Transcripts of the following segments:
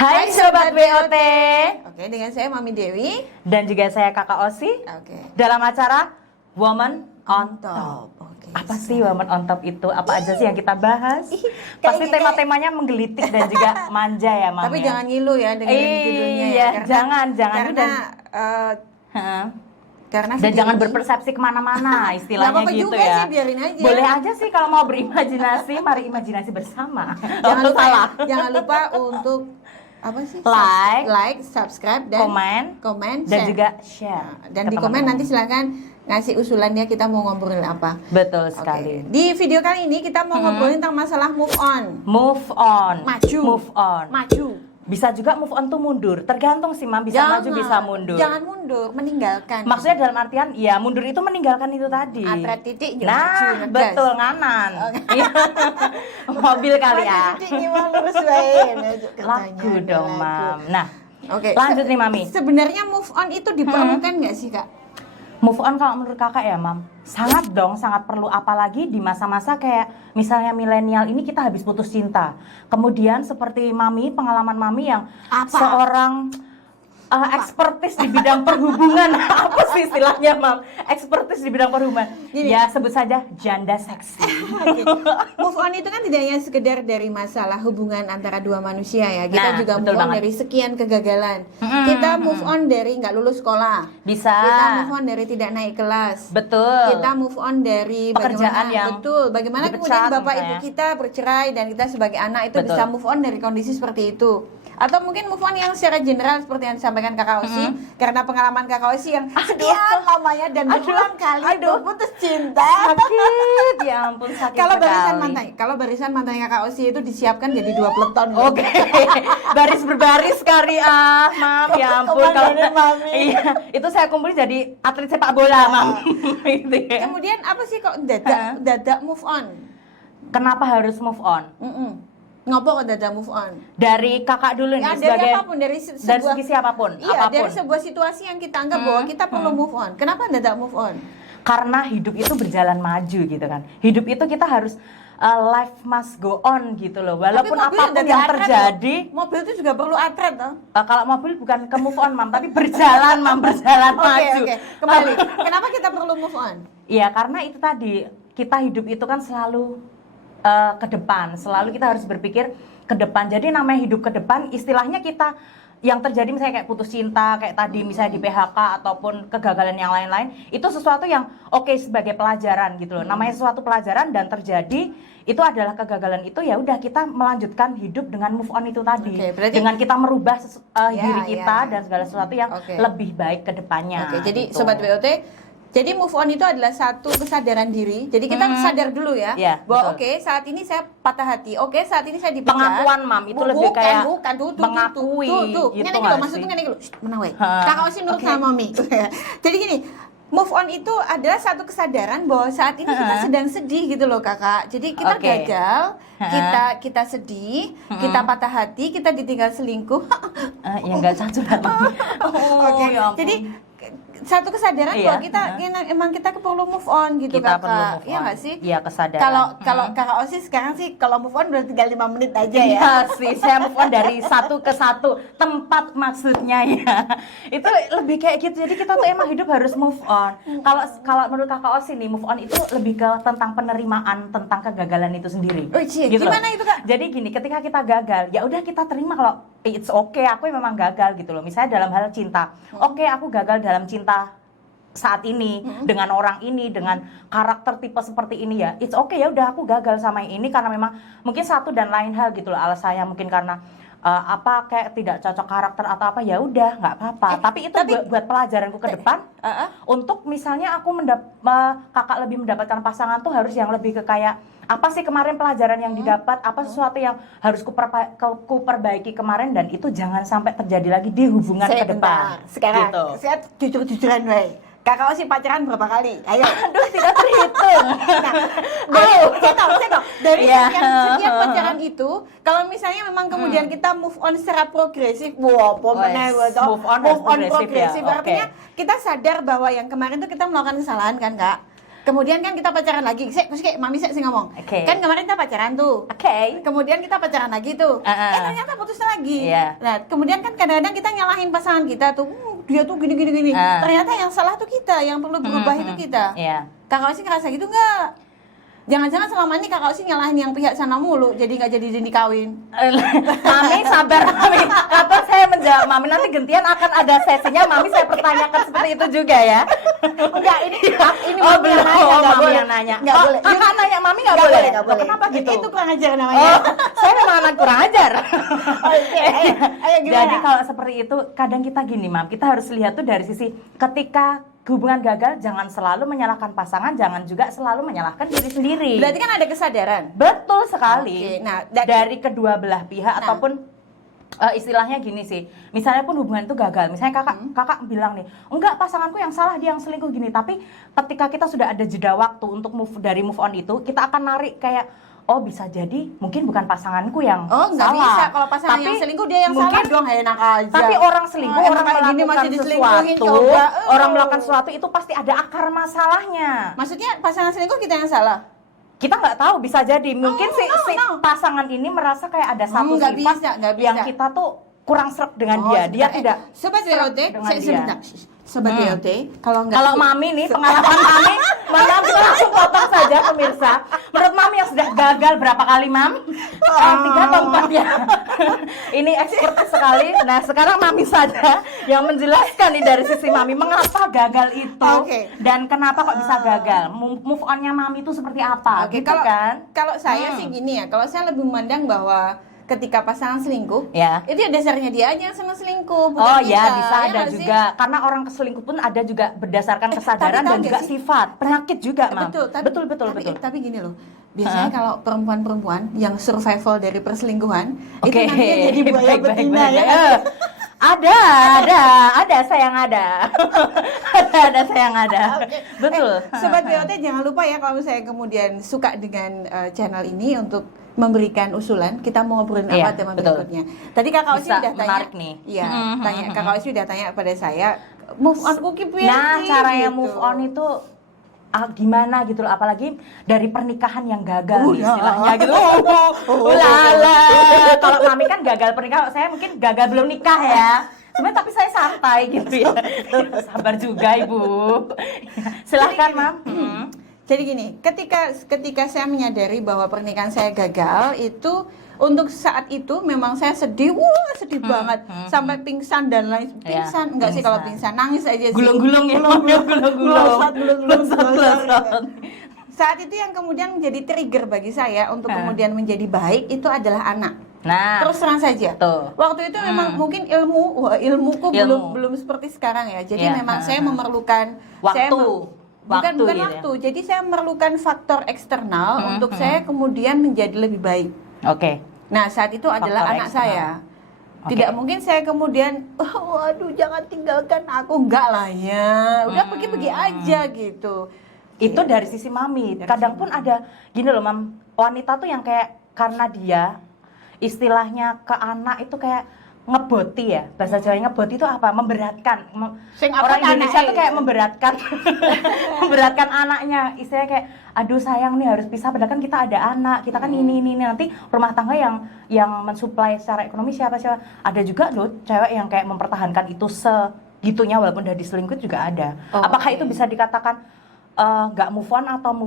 Hai Sobat BOT. Oke, dengan saya Mami Dewi. Dan juga saya Kakak Osi. Oke. Dalam acara Woman on Top. Oke. Apa sih Woman on Top itu? Apa aja sih yang kita bahas? Pasti Kayak- tema-temanya menggelitik dan juga manja ya Mami. Tapi jangan ngilu ya dengan judulnya ya. Iya, jangan. Karena karena dan jangan video ini- berpersepsi kemana-mana, istilahnya Nggak apa-apa gitu juga ya. sih, biarin aja. Boleh aja sih kalau mau berimajinasi, mari imajinasi bersama. Jangan lupa, salah. jangan lupa untuk apa sih? Like, subscribe dan komen, dan share. juga share. Dan ke di komen teman-teman. nanti silakan ngasih usulannya kita mau ngobrolin apa. Betul Oke. sekali. Di video kali ini kita mau ngobrolin tentang masalah move on. Move on. Maju. Move on. Maju. Bisa juga move on tuh mundur. Tergantung sih, Mam. Bisa maju, bisa mundur. Jangan mundur, meninggalkan. Maksudnya dalam artian, ya mundur itu meninggalkan itu tadi. Atret titik Nah, maju, ngegas. betul, nganan. Iya. Mobil kali ya. Atret titik gimana lurus wae. Lagu dong, Mam. Nah, Oke. lanjut nih, Mami. Sebenarnya move on itu diperlukan nggak sih, Kak? Move on kalau menurut kakak ya, Mam, sangat dong, sangat perlu. Apalagi di masa-masa kayak misalnya milenial ini kita habis putus cinta. Kemudian seperti Mami, pengalaman Mami yang Apa? seorang ekspertis di bidang perhubungan. Apa sih istilahnya, Mam? Ekspertis di bidang perhubungan. Gini. Ya, sebut saja janda seksi. Oke. Move on itu kan tidak hanya sekedar dari masalah hubungan antara dua manusia ya. Kita Nah, juga betul move on banget. dari sekian kegagalan. Kita move on dari nggak lulus sekolah. Bisa. Kita move on dari tidak naik kelas. Betul. Kita move on dari Pekerjaan bagaimana yang bagaimana dipecat kemudian bapak ibu misalnya. kita bercerai dan kita sebagai anak itu Betul. bisa move on dari kondisi seperti itu. Atau mungkin move on yang secara general seperti yang disampaikan Kakak Osi, karena pengalaman Kakak Osi yang sekian lamanya dan berulang kali putus cinta. Sakit, ya ampun sakit Kalau barisan sekali. barisan mantan Kakak Osi itu disiapkan jadi 2 peleton. Oke, baris berbaris kari Mam, ya ampun Komandannya Mami. Iya, itu saya kumpulin jadi atlet sepak bola, Mam. Gitu ya. Kemudian apa sih kok dadak move on? Kenapa harus move on? Ngopo kok dadak move on? Dari kakak dulu nih Ya, dari sebagai apapun, dari dari sebuah segi siapapun, Iya, apapun. dari sebuah situasi yang kita anggap bahwa kita perlu move on. Kenapa dadak move on? Karena hidup itu berjalan maju gitu kan. Hidup itu kita harus life must go on gitu loh. Walaupun Tapi mobil apapun dadak yang atret terjadi, loh. Mobil itu juga perlu atret toh. kalau mobil bukan ke move on, Mam, tapi berjalan, Mam, berjalan maju. Oke. Kembali. Kenapa kita perlu move on? Iya, karena itu tadi, kita hidup itu kan selalu ke depan, selalu kita harus berpikir ke depan. Jadi namanya hidup ke depan, istilahnya kita yang terjadi misalnya kayak putus cinta, kayak tadi misalnya di PHK ataupun kegagalan yang lain-lain, itu sesuatu yang oke sebagai pelajaran gitu loh. Namanya sesuatu pelajaran dan terjadi, itu adalah kegagalan itu, ya udah kita melanjutkan hidup dengan move on itu tadi. Oke, berarti- dengan kita merubah Ya, diri kita ya. dan segala sesuatu yang Oke. lebih baik ke depannya. Oke, jadi gitu. sobat BOT, jadi move on itu adalah satu kesadaran diri. Jadi kita sadar dulu ya, Iya, bahwa betul. oke, saat ini saya patah hati. Oke, saat ini saya dipecat. Pengakuan, Mam, itu lebih kayak bukan, mengakui, tuh. gitu Ngene nggak iki lho, maksudku sih? ngene iki lho. Menawai. Ha. Kakak Osi nurut Oke. sama Mami. Jadi gini, move on itu adalah satu kesadaran bahwa saat ini kita sedang sedih gitu loh, Kakak. Jadi kita Oke. gagal, kita sedih, kita patah hati, kita ditinggal selingkuh. Ya nggak curhat. Oke, ya ampun. jadi satu kesadaran Iya, bahwa kita emang kita perlu move on gitu, Kita Kakak. perlu move Iya on. nggak sih? Iya, kesadaran. Kalau Kakak Osi sekarang sih kalau move on udah tinggal 5 menit aja ya. Iya sih, saya move on dari satu ke satu tempat maksudnya ya. Itu lebih kayak gitu. Jadi kita tuh emang hidup harus move on. Kalau menurut Kakak Osi nih, move on itu lebih ke tentang penerimaan tentang kegagalan itu sendiri. Oh, cie. Gitu loh. Gimana itu, Kak? Jadi gini, ketika kita gagal, ya udah kita terima kalau it's okay, aku memang gagal gitu loh. Misalnya dalam hal cinta. Oke, aku gagal dalam cinta saat ini dengan orang ini, dengan karakter tipe seperti ini ya, it's okay, ya udah aku gagal sama yang ini karena memang mungkin satu dan lain hal gitu loh, alasannya mungkin karena apa kayak tidak cocok karakter atau apa, ya udah nggak apa-apa. Tapi itu buat pelajaranku ke depan. Untuk misalnya aku kakak lebih mendapatkan pasangan tuh harus yang lebih ke kayak apa sih kemarin pelajaran yang didapat, apa sesuatu yang harus kuperbaiki kemarin, dan itu jangan sampai terjadi lagi di hubungan ke depan. Sekarang, Gitu. saya jujur-jujuran wae. Kakak Osi pacaran berapa kali? Ayo. Aduh, tidak terhitung. Saya tahu. Dari Iya. sekian pacaran itu, kalau misalnya memang kemudian kita move on secara progresif, Move on progresif ya, artinya oke. kita sadar bahwa yang kemarin tuh kita melakukan kesalahan kan, Kak. Kemudian kan kita pacaran lagi. Kayak mami sih ngomong. Oke. Kan kemarin kita pacaran tuh. Oke. Kemudian kita pacaran lagi tuh. Ternyata putus lagi. Iya. Nah, kemudian kan kadang-kadang kita nyalahin pasangan kita tuh. Dia tuh gini. Ternyata yang salah tuh kita, yang perlu berubah itu kita. Iya. Kakak Osi ngerasa gitu nggak? Jangan-jangan selama ini Kakak Osi nyalahin yang pihak sana mulu, jadi nggak jadi kawin. Mami sabar Mami. Kapan saya menjawab Mami, nanti gantian akan ada sesinya Mami saya pertanyakan seperti itu juga ya. Enggak, ini Oh, Mami yang belum. nanya, Oh, nggak Mami boleh. yang nanya. Nggak Oh, boleh. Kakak nanya Mami nggak Nggak boleh? nggak Loh, kenapa gitu? Itu kurang ajar namanya. Oh, saya memang anak kurang ajar. Oke, ayo gimana? Jadi kalau seperti itu, kadang kita gini, Mam, kita harus lihat tuh dari sisi ketika hubungan gagal, jangan selalu menyalahkan pasangan, jangan juga selalu menyalahkan diri sendiri. Berarti kan ada kesadaran. Betul sekali. Oke, nah, dari kedua belah pihak ataupun istilahnya gini sih, misalnya pun hubungan itu gagal, misalnya kakak bilang nih, enggak pasanganku yang salah, dia yang selingkuh gini, tapi ketika kita sudah ada jeda waktu untuk move on itu, kita akan narik kayak oh bisa jadi mungkin bukan pasanganku yang Oh, nggak salah. bisa. Kalau pasangan Tapi yang selingkuh dia yang mungkin- salah dong, enak aja. Tapi orang selingkuh, Oh, orang emang kayak gini melakukan masih diselingkuhin, sesuatu, coba. orang melakukan sesuatu itu pasti ada akar masalahnya. Maksudnya pasangan selingkuh kita yang salah? Kita nggak tahu, bisa jadi mungkin si no. pasangan ini merasa kayak ada satu Nggak sifat bisa, nggak bisa. yang kita tuh kurang serap dengan dia tidak Sobat serap WOT, dengan dia. sebentar. Sobat WOT, kalau nggak Kalau Mami nih, pengalaman Mami, maaf kita langsung potong saja pemirsa. Menurut Mami yang sudah gagal berapa kali, Mam? 3 atau 4 ya? Ini expert sekali. Nah, sekarang Mami saja yang menjelaskan nih dari sisi Mami, mengapa gagal itu Oke. dan kenapa kok bisa gagal. Move on-nya Mami itu seperti apa? Oke, Gitu kan? kalau saya sih gini ya, kalau saya lebih memandang bahwa ketika pasangan selingkuh, Ya. itu ya dasarnya dia aja yang senang selingkuh, bukan Oh kita. ya, bisa ada nggak sih? juga. Karena orang keselingkuh pun ada juga berdasarkan kesadaran tapi tahu dan nggak juga sih? sifat, penyakit juga, Mam. Betul. Tapi gini loh, biasanya kalau perempuan-perempuan yang survival dari perselingkuhan, itu Oke, nantinya jadi buaya baik, betina baik. ya. Ada saya yang ada. ada saya yang ada. Betul. Sobat BOT jangan lupa ya kalau misalnya kemudian suka dengan channel ini untuk memberikan usulan, kita mau ngobrolin Iya, apa tema betul. berikutnya. Tadi Kakak Osi Bisa udah tanya, menarik nih. Iya, Kakak Osi udah tanya pada saya, move on Cookie Nah, sih, caranya gitu. move on itu gimana gitu loh, apalagi dari pernikahan yang gagal nih, ya. istilahnya gitu. Lala. Kalau Mami kan gagal pernikahan, saya mungkin gagal belum nikah ya. Sebenarnya tapi saya santai gitu ya. Sabar juga Ibu. Silahkan Mam. Jadi gini, ketika saya menyadari bahwa pernikahan saya gagal, itu untuk saat itu memang saya sedih, sedih banget, sampai pingsan dan lain. Iya, Pingsan enggak sih kalau pingsan, nangis aja sih. Gulung-gulung ya, Gulung-gulung. Saat itu yang kemudian menjadi trigger bagi saya untuk kemudian menjadi baik itu adalah anak. Nah, Terus terang saja. Tuh. Waktu itu memang mungkin ilmuku belum seperti sekarang ya. Jadi Iya, memang saya memerlukan Waktu. bukan gitu ya. waktu. Jadi saya memerlukan faktor eksternal untuk saya kemudian menjadi lebih baik. Oke. Nah, saat itu adalah Faktor anak eksternal. saya. Oke. Tidak mungkin saya kemudian, waduh jangan tinggalkan aku, enggak lah ya. Udah pergi-pergi aja gitu. Itu dari sisi Mami. Kadang pun ada gini loh, Mam. Wanita tuh yang kayak karena dia istilahnya ke anak itu kayak ngeboti ya. Bahasa Jawanya ngeboti itu apa? Memberatkan. Sing apa Orang Indonesia anaknya? tuh kayak memberatkan memberatkan anaknya. Istilahnya kayak aduh sayang nih harus pisah padahal kan kita ada anak. Kita kan ini nanti rumah tangga yang mensuplai secara ekonomi siapa. Ada juga loh cewek yang kayak mempertahankan itu segitunya walaupun udah diselingkuh juga ada. Oh, Apakah oke. itu bisa dikatakan nggak move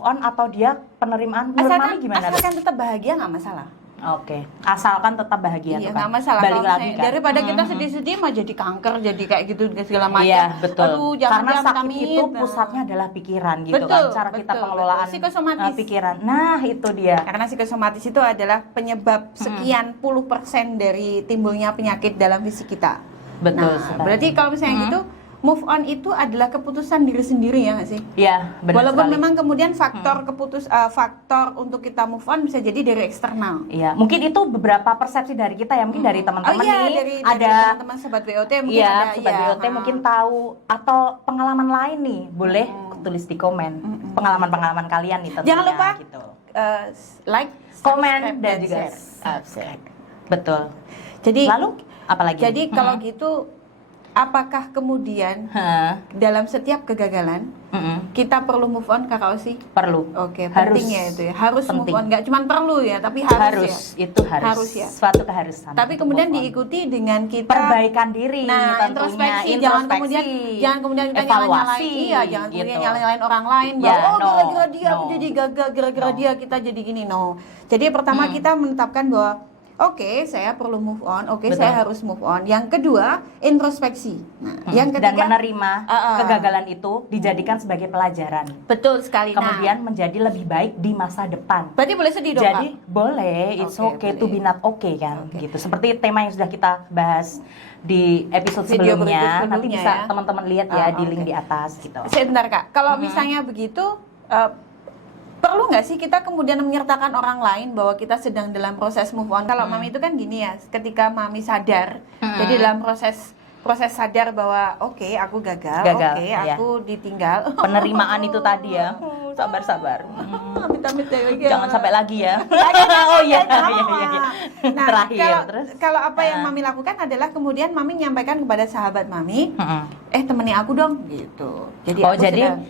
on atau dia penerimaan menurut Mami gimana? Asalkan tetap bahagia nggak masalah. Oke, asalkan tetap bahagia Iya tuh nggak kan. masalah. Balik Kalau lagi misalnya kan. daripada kita sedih-sedih mah jadi kanker, jadi kayak gitu segala macam. Iya, betul. Aduh, jangan karena sakit amit-amit. itu Nah. pusatnya adalah pikiran gitu Betul, kan. Cara kita betul, pengelolaan betul. Psikosomatis. pikiran. Nah, itu dia. Karena psikosomatis itu adalah penyebab sekian puluh persen dari timbulnya penyakit dalam fisik kita. Betul Nah, sekali. berarti kalau misalnya gitu, move on itu adalah keputusan diri sendiri ya nggak sih? Iya, benar Walaupun sekali. memang kemudian faktor faktor untuk kita move on bisa jadi dari eksternal. Iya, mungkin itu beberapa persepsi dari kita ya, mungkin dari teman-teman nih dari ada teman-teman sobat BOT mungkin iya, ada sobat iya. BOT mungkin tahu atau pengalaman lain nih, boleh tulis di komen pengalaman-pengalaman kalian nih tentunya. Jangan lupa gitu. Like, Komen subscribe, dan juga share. subscribe. Betul. Jadi Lalu apalagi? Jadi kalau gitu apakah kemudian dalam setiap kegagalan kita perlu move on, Kakak Osi? Perlu. Oke, Harus. penting ya itu ya. Harus Penting. move on, nggak cuma perlu ya, tapi harus ya. Itu harus. Harus ya. Suatu keharusan. Tapi untuk kemudian move on. diikuti dengan kita perbaikan diri, nah, tentunya introspeksi, jangan kemudian kita evaluasi, jangan kemudian gitu. nyalain orang lain Ya, bahwa no, gara-gara dia aku no. jadi gagal, gara-gara No. dia kita jadi gini. No. Jadi pertama kita menetapkan bahwa oke, saya perlu move on. Oke, Betul. saya harus move on. Yang kedua, introspeksi. Nah, yang dan ketiga, menerima kegagalan itu dijadikan sebagai pelajaran. betul sekali. Kemudian menjadi lebih baik di masa depan. berarti boleh sedih dong, Jadi Kak? boleh, it's Oke, okay to boleh. be not okay kan, Oke. gitu. Seperti tema yang sudah kita bahas di episode Video sebelumnya, berikut nanti sebelumnya bisa ya. teman-teman lihat ya di Oke. link di atas gitu. Sebentar, Kak. Kalau misalnya begitu, perlu nggak sih kita kemudian menyertakan orang lain bahwa kita sedang dalam proses move on? Kalau Mami itu kan gini ya, ketika Mami sadar, jadi dalam proses sadar bahwa oke, aku gagal, Gagal, oke, iya. aku ditinggal. Penerimaan itu tadi ya, sabar-sabar. Amit-amit deh, Jangan sampai lagi ya. Oh iya, Nah, Terakhir, kalau, terus? kalau apa yang Mami lakukan adalah kemudian Mami nyampaikan kepada sahabat Mami, temani aku dong, gitu. Jadi Oh, aku jadi sedang-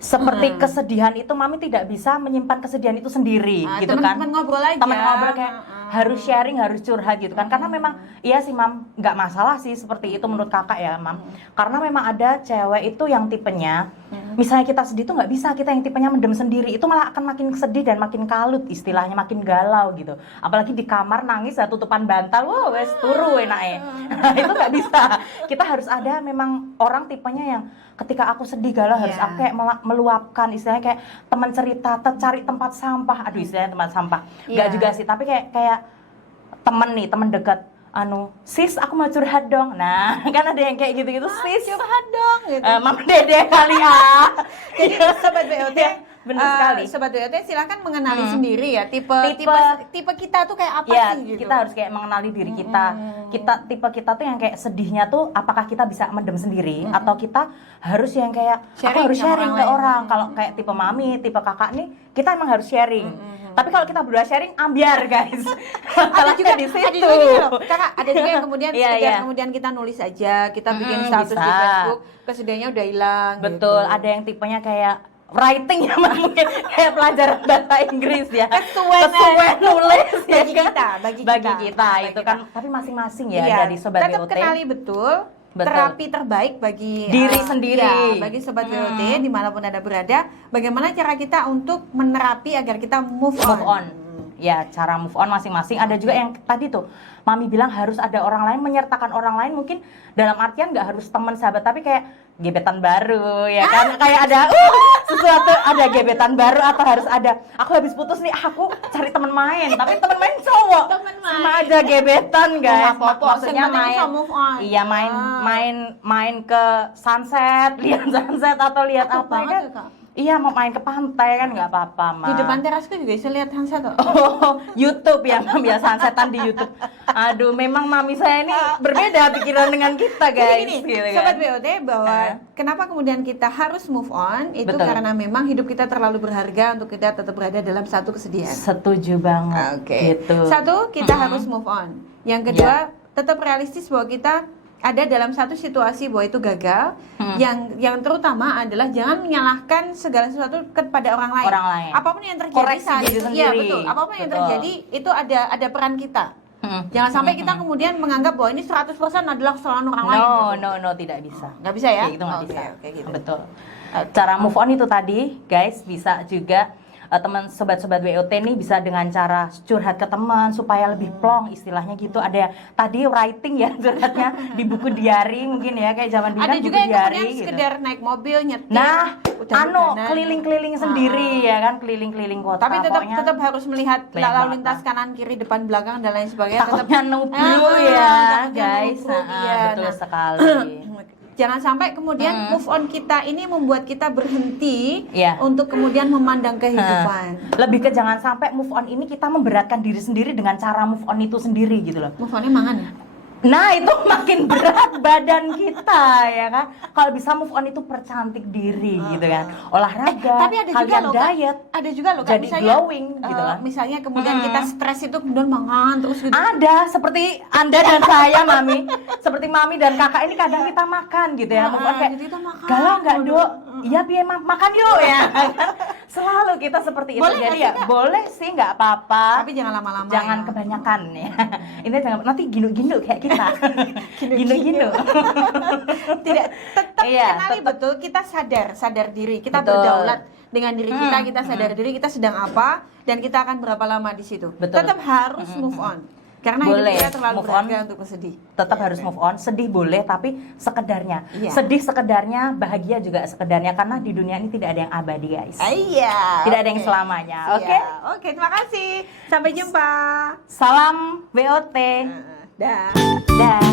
seperti kesedihan itu Mami tidak bisa menyimpan kesedihan itu sendiri gitu kan. teman-teman ngobrol aja. Teman ngobrol kayak harus sharing, harus curhat gitu kan. Karena memang iya sih Mam, nggak masalah sih seperti itu menurut Kakak ya Mam. Karena memang ada cewek itu yang tipenya misalnya kita sedih tuh nggak bisa, kita yang tipenya mendem sendiri itu malah akan makin sedih dan makin kalut, istilahnya makin galau gitu. Apalagi di kamar nangis ya tutupan bantal, wah wes turu enaknya. Nah, itu nggak bisa. Kita harus ada memang orang tipenya yang ketika aku sedih galau harus Iya. aku kayak meluapkan, istilahnya kayak teman cerita, cari tempat sampah, aduh istilahnya tempat sampah. Nggak Iya. juga sih, tapi kayak temen nih, temen dekat. Sis aku mau curhat dong. Nah kan ada yang kayak gitu-gitu, sis curhat dong gitu. Mama dede kali ah. Jadi sobat BOT, Bener sekali. sobat BOT silakan mengenali sendiri ya tipe kita tuh kayak apa Ya, sih gitu. kita harus kayak mengenali diri kita. Tipe kita tuh yang kayak sedihnya tuh apakah kita bisa mendem sendiri atau kita harus yang kayak Sharing aku harus sama sharing orang ke lain. orang. Kalau kayak tipe Mami, tipe Kakak nih, kita emang harus sharing. Tapi kalau kita berdua sharing ambiar guys. ada juga di situ. ada juga gini loh, Kakak, ada juga yang kemudian Iya, sekedar iya. kemudian kita nulis aja, kita bikin status bisa. di Facebook, kesedihannya udah hilang. Betul, gitu. ada yang tipenya kayak writing ya mungkin kayak pelajaran bahasa Inggris ya. Kesuwen nulis ya bagi kan? kita, bagi kita Bagi itu kita. kan, tapi masing-masing ya Iya, dari sobat tetap BOT. kenali betul. Betul. Terapi terbaik bagi Diri sendiri. ya, bagi sobat BOT dimanapun Anda berada, bagaimana cara kita untuk menerapi agar kita move on. Ya, cara move on masing-masing. Ada juga yang tadi tuh Mami bilang harus ada orang lain, menyertakan orang lain, mungkin dalam artian nggak harus teman sahabat, tapi kayak gebetan baru ya kan, kayak ada sesuatu, ada gebetan baru atau harus ada aku habis putus nih, aku cari teman main, tapi teman main cowok, Temen main. sama aja gebetan guys. Nggak apa-apa, Maksudnya yang penting bisa move on. iya main ke sunset, lihat sunset atau lihat Cakep apa banget kan. ya, Kak. Iya, mau main ke pantai kan nggak apa-apa mah. Di depan terasku juga bisa lihat sunset kok. Oh, YouTube ya, Mam, ya sunsetan di YouTube. Aduh, memang Mami saya ini berbeda pikiran dengan kita, guys. Jadi gini, gitu kan. sobat BOT, bahwa kenapa kemudian kita harus move on itu Betul. karena memang hidup kita terlalu berharga untuk kita tetap berada dalam satu kesedihan. Setuju banget. Gitu. Satu, kita harus move on. Yang kedua, tetap realistis bahwa kita ada dalam satu situasi bahwa itu gagal. Yang terutama adalah jangan menyalahkan segala sesuatu kepada orang lain. Orang lain. Apapun yang terjadi Koreksi saat diri itu, sendiri. ya betul. Apapun yang Betul. terjadi itu ada peran kita. Jangan sampai kita kemudian menganggap bahwa ini 100% adalah kesalahan orang lain. gitu. No, tidak bisa. Nggak bisa ya? Kayak gitu nggak Oke, bisa. oke, gitu. Betul. Cara move on itu tadi, guys, bisa juga teman sobat-sobat WOT nih bisa dengan cara curhat ke teman supaya lebih plong, istilahnya gitu. Ada yang tadi writing ya curhatnya di buku diary mungkin ya, kayak zaman dulu Ada kan juga buku yang diary kemudian gitu. sekedar naik mobil nyetir. Nah, udan-udanan. keliling-keliling sendiri ya kan, keliling-keliling kota. Tapi Pokoknya tetap harus melihat banyak lalu banget, lintas Bang. kanan kiri depan belakang dan lain sebagainya. takutnya nubru ya, guys. Iya. Betul Nah, sekali. jangan sampai kemudian move on kita ini membuat kita berhenti Iya. untuk kemudian memandang kehidupan. Lebih ke jangan sampai move on ini kita memberatkan diri sendiri dengan cara move on itu sendiri gitu loh. Move onnya mangan ya? Nah itu makin berat badan kita ya kan. Kalau bisa move on itu percantik diri gitu kan. Olahraga, Tapi ada juga kalian loh Kak, diet, ada juga loh Kak, jadi misalnya, glowing gitu kan. misalnya kemudian kita stres itu kemudian makan terus gitu. Ada seperti Anda dan saya Mami, seperti Mami dan Kakak ini kadang kita makan gitu ya. Move on kayak jadi kita makan. galau nggak Dok? Iya biar makan yuk ya. Selalu kita seperti itu. Boleh nggak Jadi sih, ya Kak? boleh sih nggak apa-apa. Tapi jangan lama-lama. Jangan ya. kebanyakan ya. Ini jangan nanti ginu-ginu kayak kita. Ginu-ginu. Tidak, tetap Iya, kenali tetap. betul, kita sadar diri, kita Betul. berdaulat dengan diri kita sadar diri kita sedang apa dan kita akan berapa lama di situ. Betul. Tetap harus move on. Karena Boleh, hidup kita terlalu move on. berharga untuk bersedih. Tetap harus move on. Sedih boleh tapi sekedarnya. Iya. Sedih sekedarnya, bahagia juga sekedarnya karena di dunia ini tidak ada yang abadi, guys. Iya. Tidak ada yang selamanya. Iya. Oke? Oke, terima kasih. Sampai jumpa. Salam VOT. Dah. Dah.